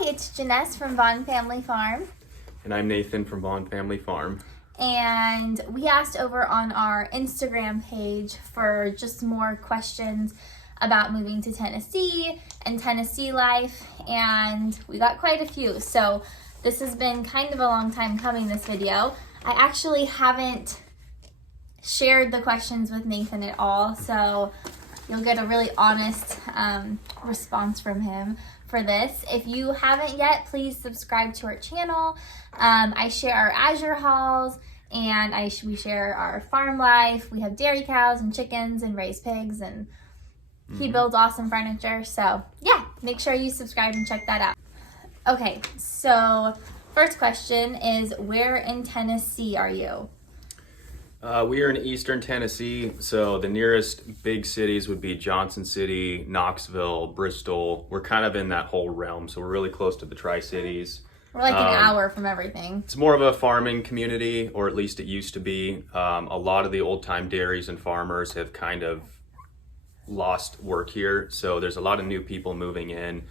Hi, it's Janess from Vaughn Family Farm. And I'm Nathan from Vaughn Family Farm. And we asked over on our Instagram page for just more questions about moving to Tennessee and Tennessee life, and we got quite a few. So this has been kind of a long time coming, this video. I actually haven't shared the questions with Nathan at all, so you'll get a really honest response from him for this. If you haven't yet, please subscribe to our channel. I share our Azure hauls, and we share our farm life. We have dairy cows and chickens and raise pigs, and he builds awesome furniture. So yeah, make sure you subscribe and check that out. Okay, so first question is, where in Tennessee are you? We are in eastern Tennessee, so the nearest big cities would be Johnson City, Knoxville, Bristol. We're kind of in that whole realm, so we're really close to the Tri-Cities. We're like an hour from everything. It's more of a farming community, or at least it used to be. A lot of the old-time dairies and farmers have kind of lost work here, so there's a lot of new people moving in.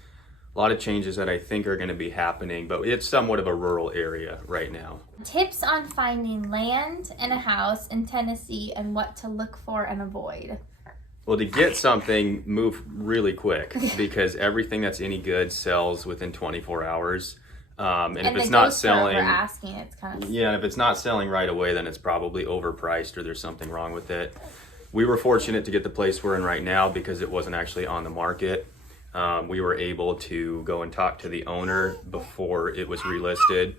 A lot of changes that I think are going to be happening, but it's somewhat of a rural area right now. Tips on finding land and a house in Tennessee and what to look for and avoid. Well, to get something, move really quick because everything that's any good sells within 24 hours. And if it's not selling, and if it's not selling right away, then it's probably overpriced or there's something wrong with it. We were fortunate to get the place we're in right now because it wasn't actually on the market. We were able to go and talk to the owner before it was relisted,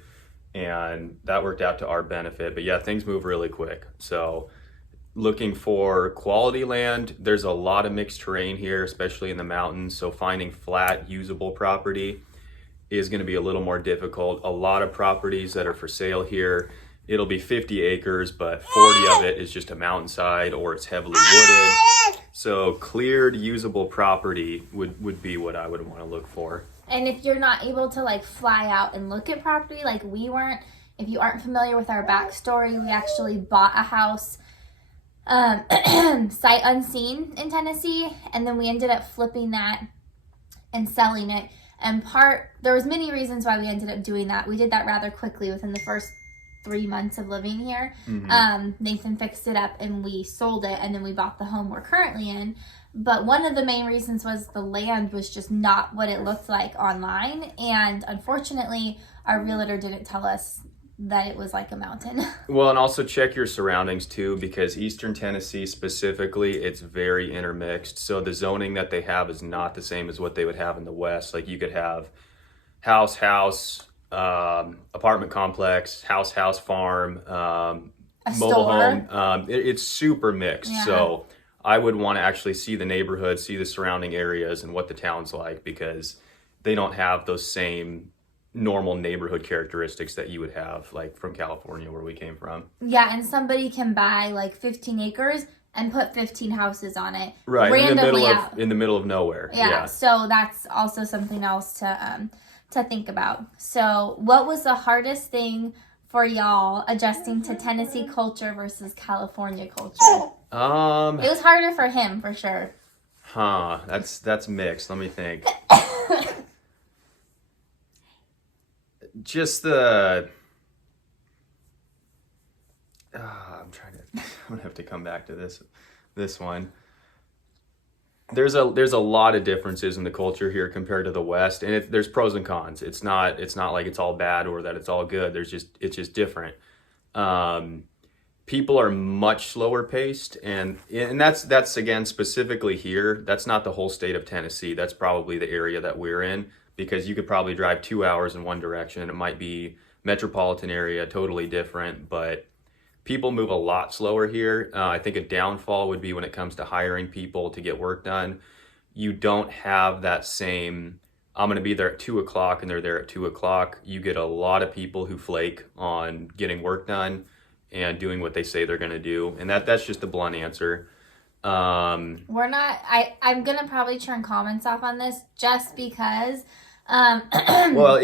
and that worked out to our benefit. But yeah, things move really quick. So looking for quality land, there's a lot of mixed terrain here, especially in the mountains. So finding flat, usable property is going to be a little more difficult. A lot of properties that are for sale here, it'll be 50 acres, but 40 of it is just a mountainside or it's heavily wooded. So cleared, usable property would be what I would want to look for. And if you're not able to like fly out and look at property like we weren't, if you aren't familiar with our backstory, we actually bought a house sight unseen in Tennessee, and then we ended up flipping that and selling it. And there was many reasons why we ended up doing that. We did that rather quickly within the first 3 months of living here. Nathan fixed it up and we sold it, and then we bought the home we're currently in. But one of the main reasons was the land was just not what it looked like online, and unfortunately our realtor didn't tell us that it was like a mountain. Well, and also check your surroundings too, because eastern Tennessee specifically, it's very intermixed. So the zoning that they have is not the same as what they would have in the west. Like you could have house, apartment complex, house, farm, mobile home. It's super mixed. Yeah. So I would want to actually see the neighborhood, see the surrounding areas and what the town's like, because they don't have those same normal neighborhood characteristics that you would have like from California where we came from. Yeah, and somebody can buy like 15 acres and put 15 houses on it. Right, in the middle of nowhere. Yeah. So that's also something else to think about. So what was the hardest thing for y'all adjusting to Tennessee culture versus California culture? It was harder for him, for sure. That's mixed. Let me think. Just I'm gonna have to come back to this one. There's a lot of differences in the culture here compared to the West, and there's pros and cons. It's not like it's all bad or that it's all good. It's just different. People are much slower paced, and that's again specifically here. That's not the whole state of Tennessee. That's probably the area that we're in, because you could probably drive 2 hours in one direction and it might be metropolitan area, totally different, but people move a lot slower here. I think a downfall would be when it comes to hiring people to get work done. You don't have that same, I'm going to be there at 2 o'clock and they're there at 2 o'clock. You get a lot of people who flake on getting work done and doing what they say they're going to do. And that's just a blunt answer. I'm going to probably turn comments off on this just because Well,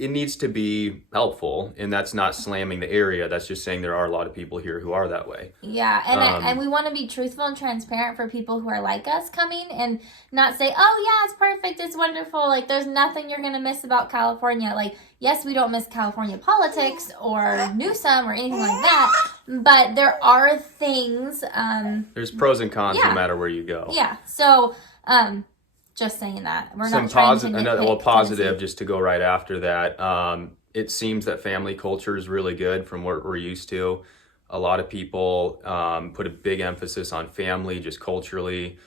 it needs to be helpful, and that's not slamming the area. That's just saying there are a lot of people here who are that way. Yeah, and we want to be truthful and transparent for people who are like us coming, and not say, oh yeah, it's perfect, it's wonderful, like there's nothing you're gonna miss about California. Like, yes, we don't miss California politics or Newsom or anything like that, but there are things. There's pros and cons no matter where you go. Yeah, so just saying that we're not trying to nitpick positive Tennessee. just to go right after that. It seems that family culture is really good from what we're used to. A lot of people put a big emphasis on family just culturally.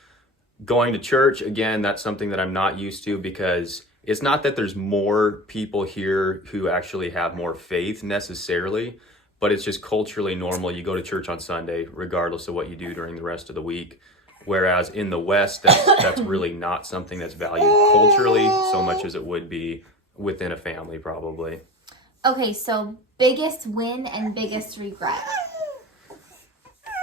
Going to church, again, that's something that I'm not used to, because it's not that there's more people here who actually have more faith necessarily, but it's just culturally normal. You go to church on Sunday regardless of what you do during the rest of the week. Whereas in the West, that's really not something that's valued culturally so much as it would be within a family, probably. Okay, so biggest win and biggest regret.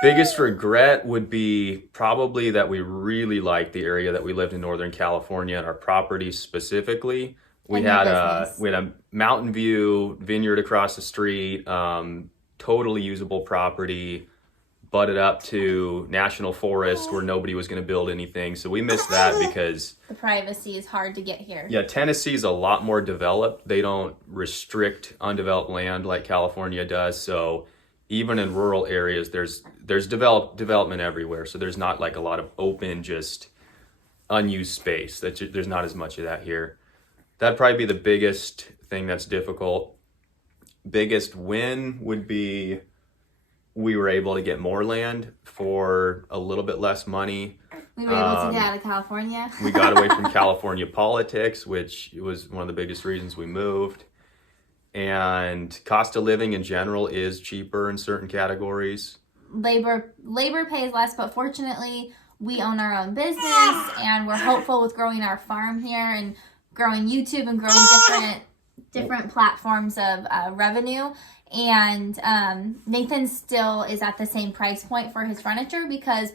Biggest regret would be probably that we really liked the area that we lived in Northern California and our property specifically. We had a mountain view, vineyard across the street, totally usable property, butted up to national forest where nobody was going to build anything. So we missed that because the privacy is hard to get here. Yeah, Tennessee's a lot more developed. They don't restrict undeveloped land like California does. So even in rural areas, there's development everywhere. So there's not like a lot of open, just unused space. There's not as much of that here. That'd probably be the biggest thing that's difficult. Biggest win would be we were able to get more land for a little bit less money. We were able to get out of California. We got away from California politics, which was one of the biggest reasons we moved. And cost of living in general is cheaper in certain categories. Labor pays less, but fortunately we own our own business, and we're hopeful with growing our farm here and growing YouTube and growing different platforms of revenue. And Nathan still is at the same price point for his furniture because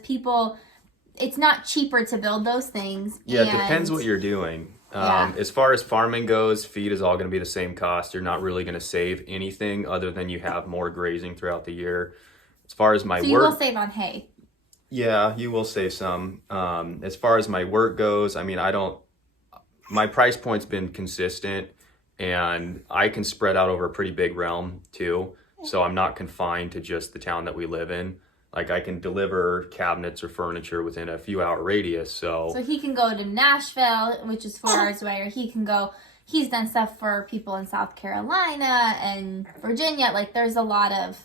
it's not cheaper to build those things. Yeah, it depends what you're doing. As far as farming goes, feed is all going to be the same cost. You're not really going to save anything other than you have more grazing throughout the year. As far as my work... So you will save on hay? Yeah, you will save some. As far as my work goes, I mean, my price point's been consistent, and I can spread out over a pretty big realm too. So I'm not confined to just the town that we live in. Like, I can deliver cabinets or furniture within a few hour radius. So he can go to Nashville, which is 4 hours away, or he's done stuff for people in South Carolina and Virginia. Like, there's a lot of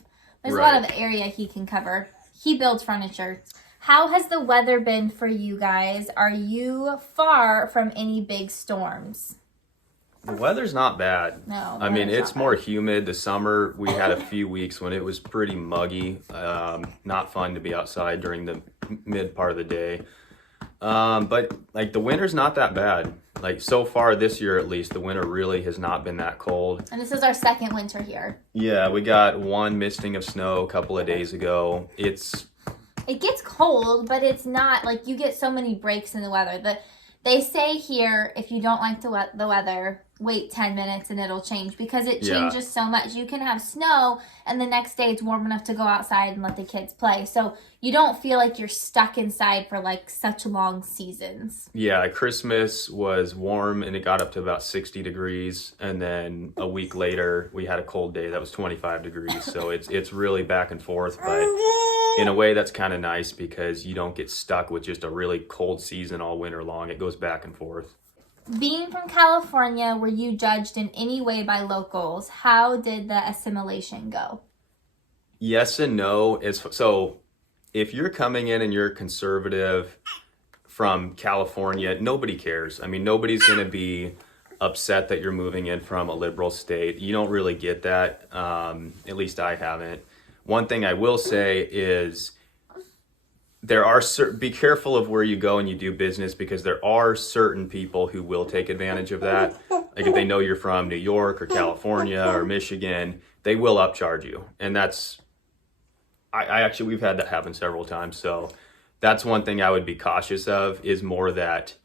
area he can cover. He builds furniture. How has the weather been for you guys? Are you far from any big storms? The weather's not bad. No, I mean, it's more humid. The summer, we had a few weeks when it was pretty muggy. Not fun to be outside during the mid part of the day. But like, the winter's not that bad. Like, so far this year, at least, the winter really has not been that cold. And this is our second winter here. Yeah, we got one misting of snow a couple of days ago. It gets cold, but it's not like you get so many breaks in the weather. They say here, if you don't like the weather, wait 10 minutes and it'll change, because it changes so much. You can have snow and the next day it's warm enough to go outside and let the kids play. So you don't feel like you're stuck inside for like such long seasons. Yeah, Christmas was warm and it got up to about 60 degrees. And then a week later, we had a cold day that was 25 degrees. So it's really back and forth. But in a way, that's kind of nice because you don't get stuck with just a really cold season all winter long. It goes back and forth. Being from California, were you judged in any way by locals? How did the assimilation go? Yes and no. So if you're coming in and you're conservative from California, nobody cares. I mean, nobody's going to be upset that you're moving in from a liberal state. You don't really get that. At least I haven't. One thing I will say is be careful of where you go and you do business, because there are certain people who will take advantage of that. Like, if they know you're from New York or California or Michigan, they will upcharge you. And we've had that happen several times. So that's one thing I would be cautious of, is more that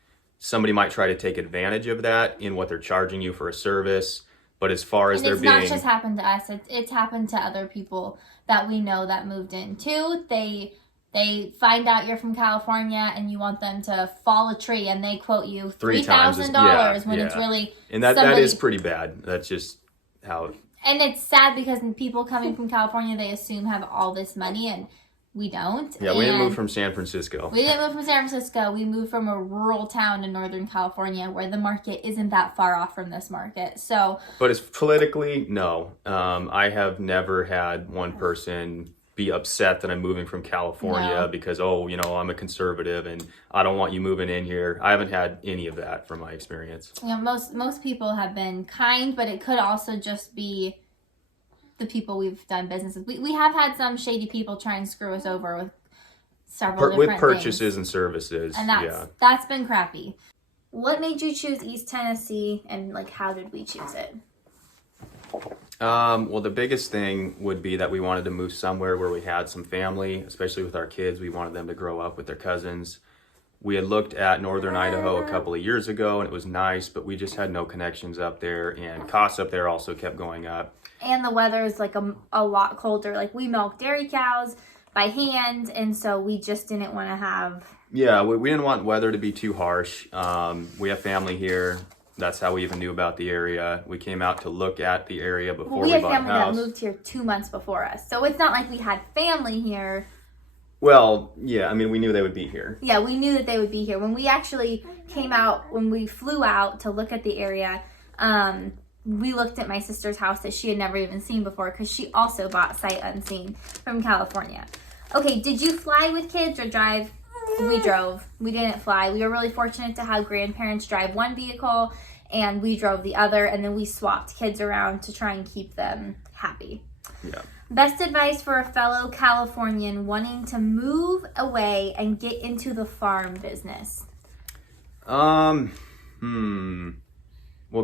somebody might try to take advantage of that in what they're charging you for a service. But as far as it's not just happened to us, it's happened to other people that we know that moved in too. They find out you're from California and you want them to fall a tree and they quote you $3,000 when it's really and that is pretty bad. That's just how. And it's sad because people coming from California, they assume have all this money and we don't. Yeah, we didn't move from San Francisco. We didn't move from San Francisco. We moved from a rural town in Northern California where the market isn't that far off from this market. So, but it's politically, no. I have never had one person be upset that I'm moving from California because, I'm a conservative and I don't want you moving in here. I haven't had any of that from my experience. Most people have been kind, but it could also just be the people we've done business with. We have had some shady people try and screw us over with several different with purchases things. And services. And that's been crappy. What made you choose East Tennessee and how did we choose it? Well, the biggest thing would be that we wanted to move somewhere where we had some family, especially with our kids. We wanted them to grow up with their cousins. We had looked at northern Idaho a couple of years ago, and it was nice, but we just had no connections up there, and costs up there also kept going up. And the weather is a lot colder. We milk dairy cows by hand, and so we just didn't want to have... Yeah, we didn't want weather to be too harsh. We have family here. That's how we even knew about the area. We came out to look at the area before we bought a house. We had family that moved here 2 months before us. So it's not like we had family here. Well, yeah, we knew they would be here. Yeah, we knew that they would be here. When we actually when we flew out to look at the area, we looked at my sister's house that she had never even seen before because she also bought sight unseen from California. Okay, did you fly with kids or drive? We drove. We didn't fly. We were really fortunate to have grandparents drive one vehicle and we drove the other, and then we swapped kids around to try and keep them happy. Yeah. Best advice for a fellow Californian wanting to move away and get into the farm business? Well,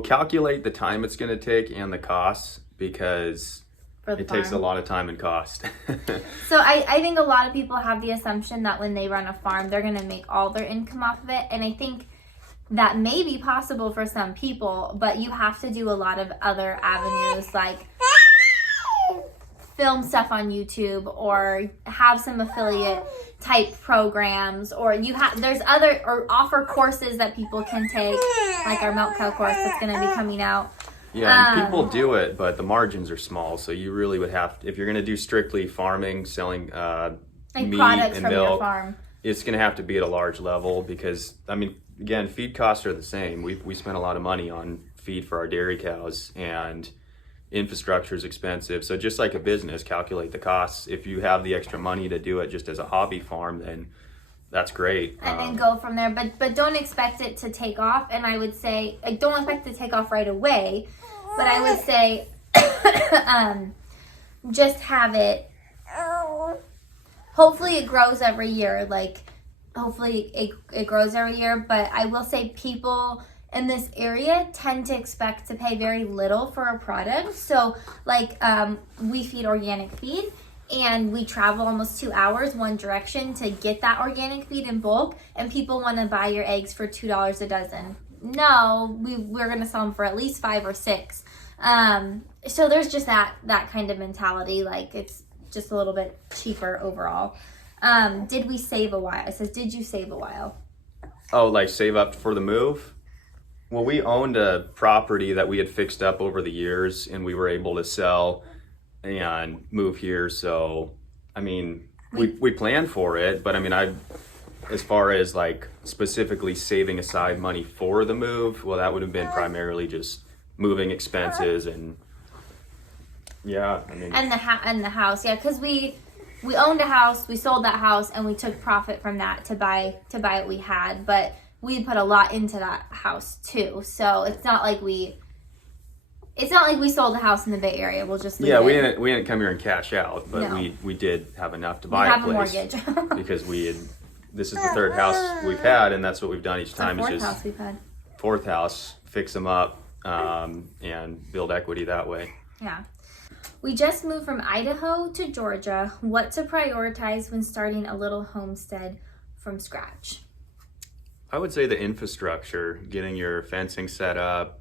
calculate the time it's going to take and the costs because it takes a lot of time and cost. So I think a lot of people have the assumption that when they run a farm, they're going to make all their income off of it. And I think that may be possible for some people, but you have to do a lot of other avenues like film stuff on YouTube or have some affiliate type programs, or offer courses that people can take, like our milk cow course that's going to be coming out. Yeah, and people do it, but the margins are small, so you really would have to, if you're going to do strictly farming, selling meat products and from milk, your farm. It's going to have to be at a large level because, again, feed costs are the same. We spend a lot of money on feed for our dairy cows, and infrastructure is expensive. So just like a business, calculate the costs. If you have the extra money to do it just as a hobby farm, then that's great. And then go from there. But don't expect it to take off. And I would say, don't expect it to take off right away. But I would say, just have it. Hopefully it grows every year. Hopefully it grows every year. But I will say people in this area tend to expect to pay very little for a product. So we feed organic feed. And we travel almost 2 hours one direction to get that organic feed in bulk. And people want to buy your eggs for $2 a dozen. No, we're going to sell them for at least 5 or 6. So there's just that kind of mentality. It's just a little bit cheaper overall. Did we save a while? It says, did you save a while? Oh, save up for the move? Well, we owned a property that we had fixed up over the years, and we were able to sell and move here. So we planned for it, but as far as specifically saving aside money for the move, well, that would have been primarily just moving expenses and and the house, because we owned a house, we sold that house, and we took profit from that to buy what we had, but we put a lot into that house too. So it's not like we sold the house in the Bay Area. We'll just leave it. We didn't come here and cash out, but no. we did have enough to buy a place. We have a mortgage. Because this is the third house we've had, and that's what we've done each time. The fourth house we've had. Fourth house, fix them up, and build equity that way. Yeah. We just moved from Idaho to Georgia. What to prioritize when starting a little homestead from scratch? I would say the infrastructure, getting your fencing set up.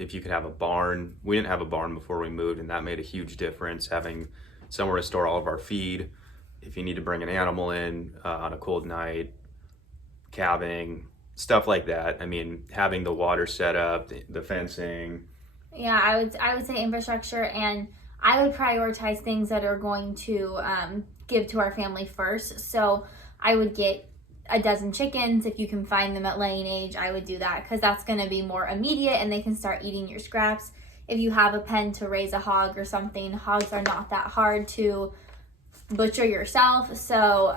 If you could have a barn. We didn't have a barn before we moved, and that made a huge difference, having somewhere to store all of our feed. If you need to bring an animal in on a cold night, calving, stuff like that. I mean, having the water set up, the fencing. Yeah, I would say infrastructure, and I would prioritize things that are going to give to our family first. So I would get a dozen chickens if you can find them at laying age. I would do that because that's going to be more immediate and they can start eating your scraps. If you have a pen to raise a hog or something, hogs are not that hard to butcher yourself. So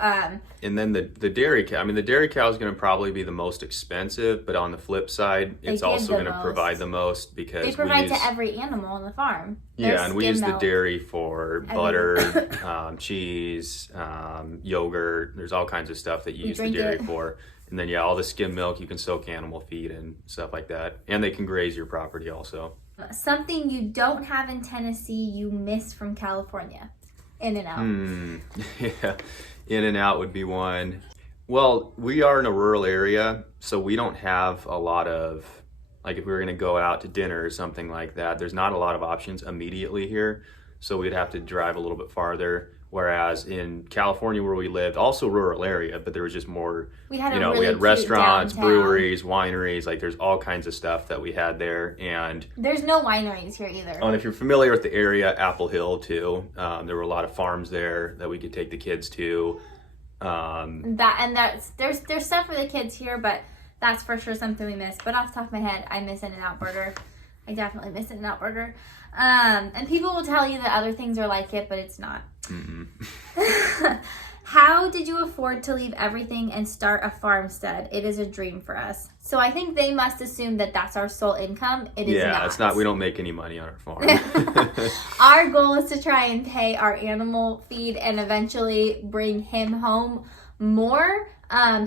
and then the dairy cow. I mean, the dairy cow is going to probably be the most expensive, but on the flip side, it's also going to provide the most because they provide to every animal on the farm. Yeah, and we use the dairy for butter, cheese, yogurt. There's all kinds of stuff that you use the dairy for. And then all the skim milk, you can soak animal feed and stuff like that. And they can graze your property also. Something you don't have in Tennessee you miss from California. In-N-Out. Yeah, In-N-Out would be one. Well, we are in a rural area, so we don't have a lot of, like if we were going to go out to dinner or something like that, there's not a lot of options immediately here. So we'd have to drive a little bit farther. Whereas in California where we lived, also rural area, but there was just more, we had restaurants, downtown, breweries, wineries, like there's all kinds of stuff that we had there. And there's no wineries here either. And if you're familiar with the area, Apple Hill too, there were a lot of farms there that we could take the kids to. There's stuff for the kids here, but that's for sure something we miss. But off the top of my head, I miss In-N-Out Burger. I definitely miss In-N-Out Burger. And people will tell you that other things are like it, but it's not. How did you afford to leave everything and start a farmstead? It is a dream for us. So I think they must assume that that's our sole income. It is not. Yeah, it's not. We don't make any money on our farm. Our goal is to try and pay our animal feed and eventually bring him home more.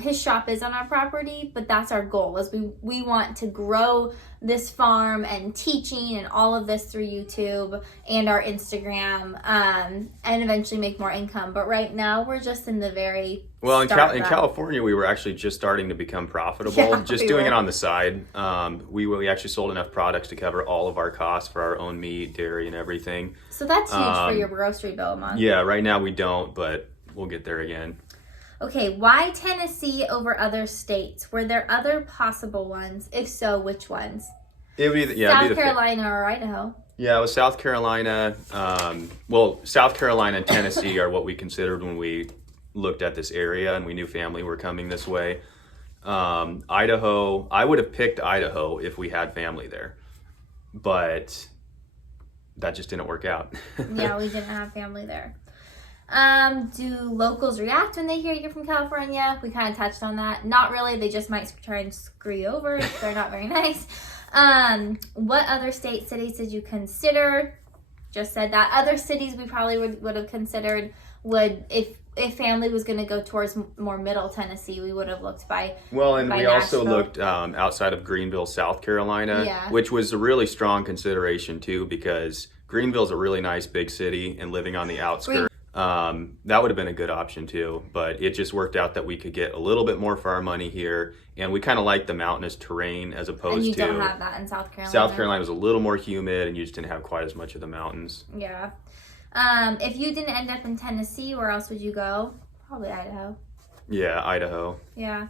His shop is on our property, but that's our goal, is we want to grow this farm and teaching and all of this through YouTube and our Instagram, and eventually make more income. But right now we're just in the very in California we were actually just starting to become profitable, doing it on the side. We actually sold enough products to cover all of our costs for our own meat, dairy, and everything. So that's huge for your grocery bill a month. Yeah, right now we don't, but we'll get there again. Okay, why Tennessee over other states? Were there other possible ones? If so, which ones? South Carolina or Idaho? Yeah, it was South Carolina. South Carolina and Tennessee are what we considered when we looked at this area and we knew family were coming this way. Idaho, I would have picked Idaho if we had family there, but that just didn't work out. Yeah, we didn't have family there. Do locals react when they hear you're from California? We kind of touched on that. Not really. They just might try and screw you over if they're not very nice. What other cities did you consider? Just said that. Other cities we probably would have considered if family was going to go towards more middle Tennessee, we would have looked by we also looked outside of Greenville, South Carolina, which was a really strong consideration too, because Greenville's a really nice big city, and living on the outskirts, that would have been a good option too, but it just worked out that we could get a little bit more for our money here, and we kind of like the mountainous terrain as opposed to... And you don't have that in South Carolina. South Carolina was a little more humid, and you just didn't have quite as much of the mountains. Yeah. If you didn't end up in Tennessee, where else would you go? Probably Idaho. Yeah, Idaho. Yeah.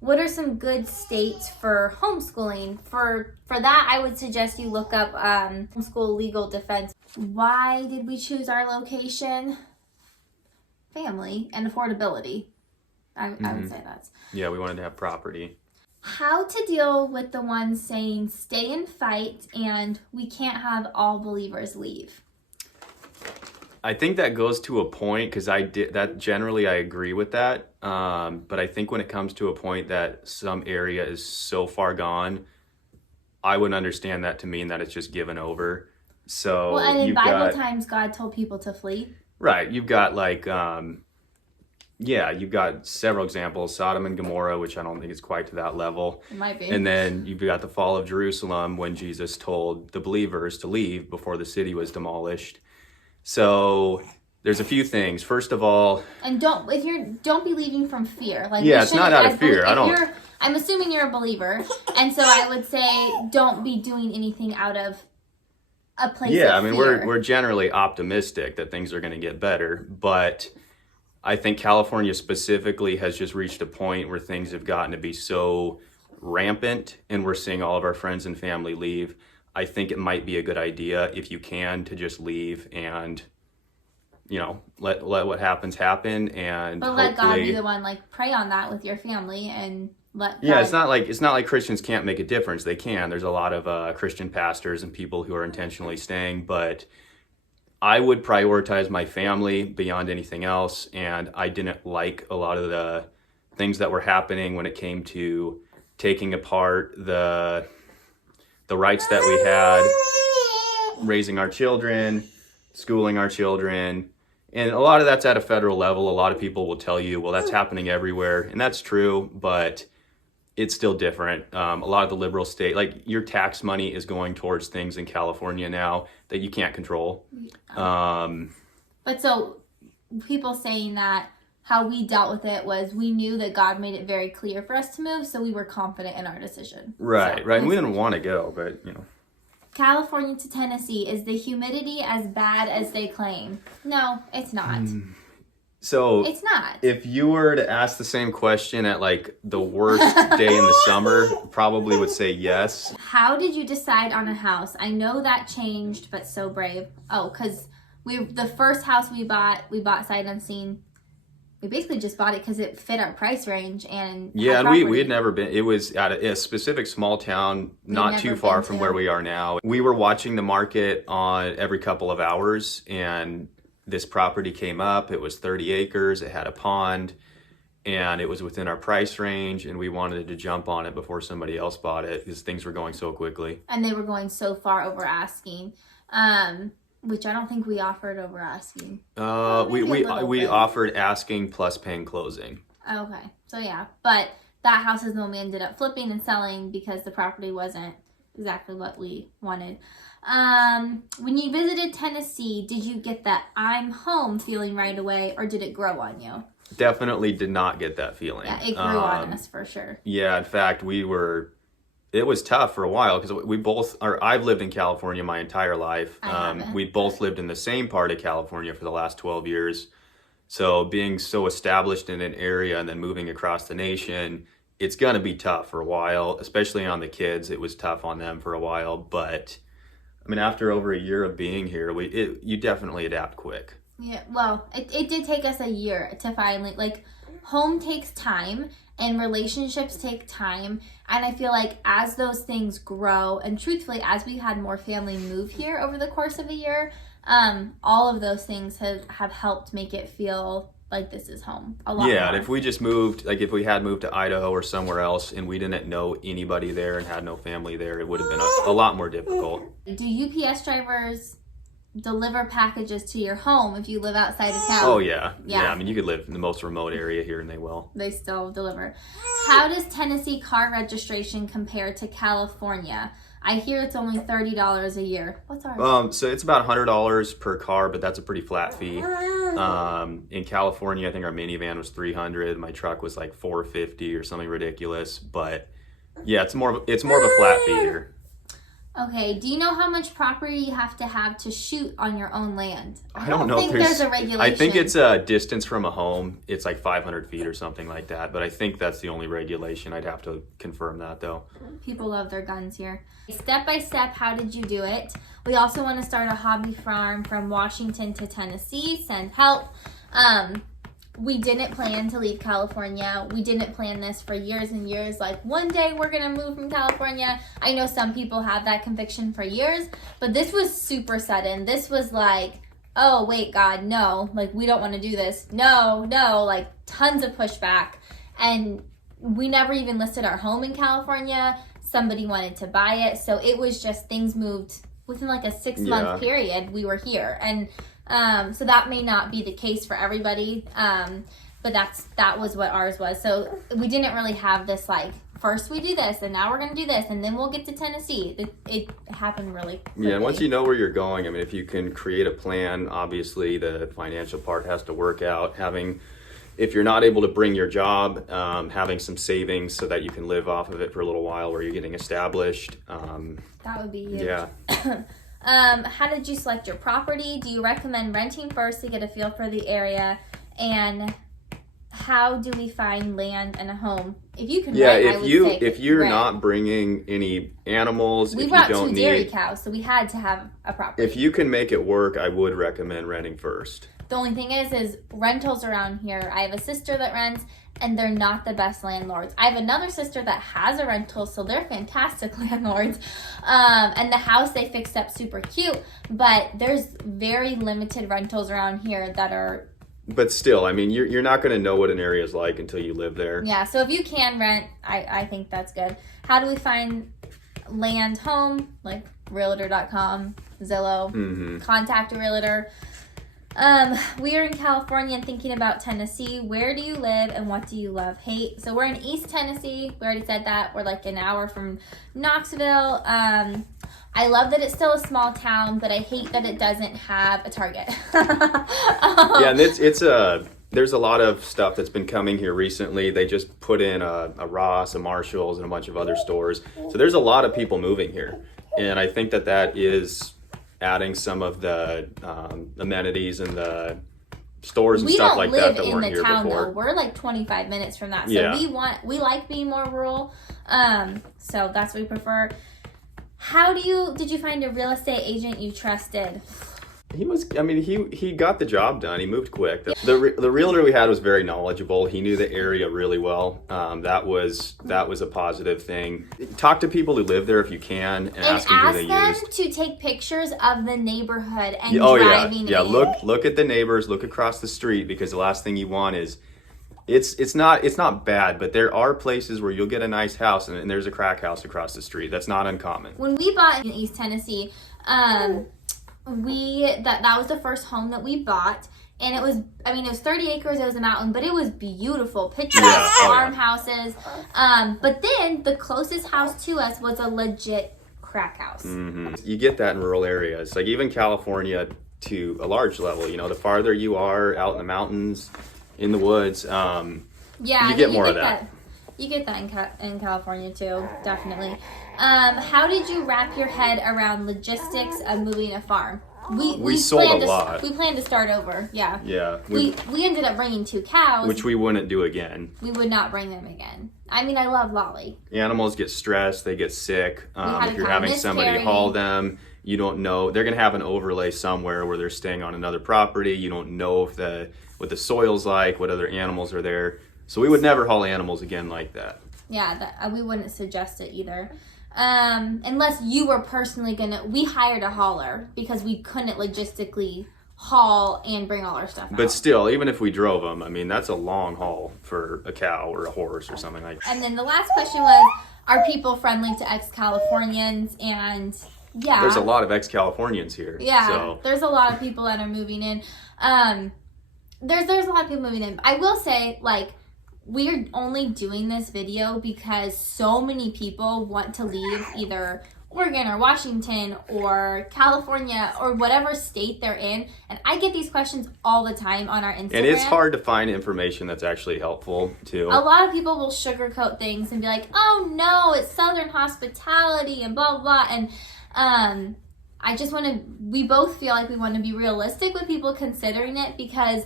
What are some good states for homeschooling? For that, I would suggest you look up homeschool legal defense. Why did we choose our location? Family and affordability. I would say that's. Yeah, we wanted to have property. How to deal with the ones saying stay and fight and we can't have all believers leave? I think that goes to a point, because I agree with that. But I think when it comes to a point that some area is so far gone, I wouldn't understand that to mean that it's just given over. So and in Bible times, God told people to flee. Right. You've got you've got several examples. Sodom and Gomorrah, which I don't think is quite to that level. It might be. And then you've got the fall of Jerusalem, when Jesus told the believers to leave before the city was demolished. So there's a few things. First of all, and don't be leaving from fear. Like, yeah, it's not out of fear. I'm assuming you're a believer, and so I would say don't be doing anything out of a place of fear. Yeah, I mean, we're generally optimistic that things are going to get better, but I think California specifically has just reached a point where things have gotten to be so rampant, and we're seeing all of our friends and family leave. I think it might be a good idea, if you can, to just leave and, you know, let what happens happen, and but let God be the one, like, pray on that with your family and let God... Yeah, it's not like Christians can't make a difference. They can. There's a lot of Christian pastors and people who are intentionally staying, but I would prioritize my family beyond anything else, and I didn't like a lot of the things that were happening when it came to taking apart the rights that we had, raising our children, schooling our children. And a lot of that's at a federal level. A lot of people will tell you, well, that's happening everywhere. And that's true, but it's still different. A lot of the liberal state, like, your tax money is going towards things in California now that you can't control. But so people saying that how we dealt with it was we knew that God made it very clear for us to move, so we were confident in our decision. Right. And we didn't want to go, but, you know. California to Tennessee, is the humidity as bad as they claim? No, it's not. So it's not. If you were to ask the same question at, like, the worst day in the summer, probably would say yes. How did you decide on a house? I know that changed, but so brave. Oh, because the first house we bought sight unseen. We basically just bought it because it fit our price range and we had never been. It was at a specific small town, not too far from where we are now. We were watching the market on every couple of hours, and this property came up. It was 30 acres. It had a pond, and it was within our price range, and we wanted to jump on it before somebody else bought it because things were going so quickly. And they were going so far over asking. Which I don't think we offered over asking. We offered asking plus paying closing. Okay, so yeah, but that house is the one we ended up flipping and selling because the property wasn't exactly what we wanted. When you visited Tennessee, did you get that I'm home feeling right away, or did it grow on you? Definitely did not get that feeling. Yeah, it grew on us for sure. Yeah, in fact, it was tough for a while because I've lived in California my entire life. We both lived in the same part of California for the last 12 years. So being so established in an area and then moving across the nation, it's going to be tough for a while, especially on the kids. It was tough on them for a while. But, I mean, after over a year of being here, you definitely adapt quick. Yeah, well, it did take us a year to finally, like, home takes time. And relationships take time. And I feel like as those things grow, and truthfully, as we had more family move here over the course of a year, all of those things have helped make it feel like this is home a lot more. And if we just moved, like if we had moved to Idaho or somewhere else and we didn't know anybody there and had no family there, it would have been a lot more difficult. Do UPS drivers deliver packages to your home if you live outside of town? Oh, yeah. I mean, you could live in the most remote area here and they will. They still deliver. How does Tennessee car registration compare to California? I hear it's only $30 a year. What's ours? So it's about $100 per car, but that's a pretty flat fee. In California, I think our minivan was $300. My truck was like $450 or something ridiculous. But yeah, it's more of a flat fee here. Okay, do you know how much property you have to shoot on your own land? I don't know if there's a regulation. I think it's a distance from a home. It's like 500 feet or something like that. But I think that's the only regulation. I'd have to confirm that, though. People love their guns here. Step by step, how did you do it? We also want to start a hobby farm from Washington to Tennessee. Send help. We didn't plan to leave California. We didn't plan this for years and years. Like, one day we're going to move from California. I know some people have that conviction for years, but this was super sudden. This was like, oh, wait, God, no. Like, we don't want to do this. No. Like, tons of pushback. And we never even listed our home in California. Somebody wanted to buy it. So it was just things moved within like a 6-month period. We were here. And so that may not be the case for everybody, but that was what ours was. So we didn't really have this like first we do this, and now we're going to do this, and then we'll get to Tennessee. It happened really quickly. Yeah, and once you know where you're going, I mean, if you can create a plan, obviously the financial part has to work out. If you're not able to bring your job, having some savings so that you can live off of it for a little while where you're getting established. That would be huge. Yeah. How did you select your property? Do you recommend renting first to get a feel for the area? And how do we find land and a home? If you can rent, if you're not bringing any animals, we if brought you don't 2 dairy cows, so we had to have a property. If you can make it work, I would recommend renting first. The only thing is rentals around here. I have a sister that rents, and they're not the best landlords. I have another sister that has a rental, so they're fantastic landlords. And the house they fixed up super cute, but there's very limited rentals around here that are. But still, I mean, you're not going to know what an area is like until you live there. Yeah, so if you can rent, I think that's good. How do we find land, home? Like realtor.com, Zillow, contact a realtor. We are in California and thinking about Tennessee. Where do you live and what do you love, hate? So we're in East Tennessee. We already said that. We're like an hour from Knoxville. I love that it's still a small town, but I hate that it doesn't have a Target. Yeah, and there's a lot of stuff that's been coming here recently. They just put in a Ross, a Marshalls, and a bunch of other stores. So there's a lot of people moving here. And I think that is adding some of the amenities and the stores and stuff like that weren't here before. We don't live in the town though. We're like 25 minutes from that. So yeah. we like being more rural. So that's what we prefer. Did you find a real estate agent you trusted? He got the job done. He moved quick. The realtor we had was very knowledgeable. He knew the area really well. That was a positive thing. Talk to people who live there if you can, and ask them who they them used. to take pictures of the neighborhood and driving. Yeah. Look at the neighbors. Look across the street, because the last thing you want is it's not bad, but there are places where you'll get a nice house and there's a crack house across the street. That's not uncommon. When we bought in East Tennessee, that was the first home that we bought, and it was 30 acres. It was a mountain, but it was beautiful, picturesque farmhouses. But then the closest house to us was a legit crack house. You get that in rural areas, like even California to a large level. The farther you are out in the mountains, in the woods, you get more of that. You get that in California too, definitely. How did you wrap your head around logistics of moving a farm? We sold a lot. We planned to start over. Yeah. Yeah. We ended up bringing 2 cows, which we wouldn't do again. We would not bring them again. I love Lolly. Animals get stressed. They get sick. If you're having somebody haul them, you don't know. They're going to have an overlay somewhere where they're staying on another property. You don't know what the soil's like, what other animals are there. So we would never haul animals again like that. Yeah, we wouldn't suggest it either. Unless you were personally we hired a hauler because we couldn't logistically haul and bring all our stuff out. But still, even if we drove them, that's a long haul for a cow or a horse or something like that. And then the last question was, are people friendly to ex-Californians? And yeah. There's a lot of ex-Californians here. Yeah, so. There's a lot of people that are moving in. There's a lot of people moving in. I will say, we're only doing this video because so many people want to leave either Oregon or Washington or California or whatever state they're in. And I get these questions all the time on our Instagram. And it's hard to find information that's actually helpful, too. A lot of people will sugarcoat things and be like, oh, no, it's Southern hospitality and blah, blah, blah. And we both feel like we want to be realistic with people considering it, because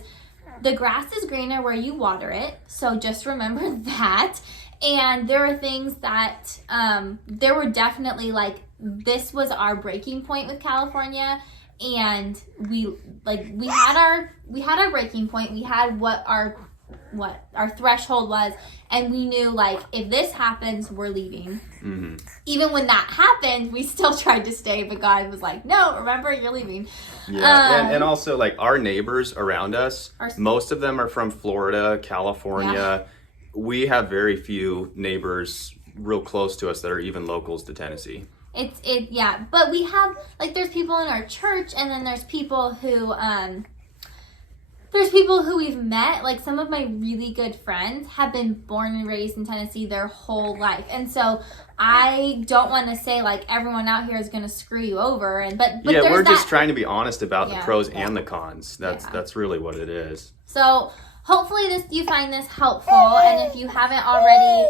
the grass is greener where you water it. So just remember that. And there are things that, there were definitely this was our breaking point with California. And we had our breaking point. We had what our threshold was. And we knew, if this happens, we're leaving. Mm-hmm. Even when that happened, we still tried to stay, but God was like, no, remember, you're leaving. Yeah, and also, our neighbors around us, most of them are from Florida, California. Yeah. We have very few neighbors real close to us that are even locals to Tennessee. But we have, there's people in our church, and then there's people who, there's people who we've met, like some of my really good friends have been born and raised in Tennessee their whole life. And so I don't want to say like everyone out here is going to screw you over. But yeah, we're just trying to be honest about the pros and the cons. That's really what it is. So hopefully you find this helpful. And if you haven't already,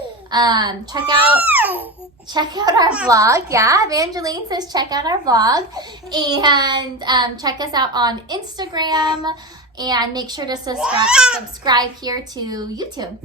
check out our blog. Yeah, Evangeline says check out our blog. And check us out on Instagram. And make sure to subscribe here to YouTube.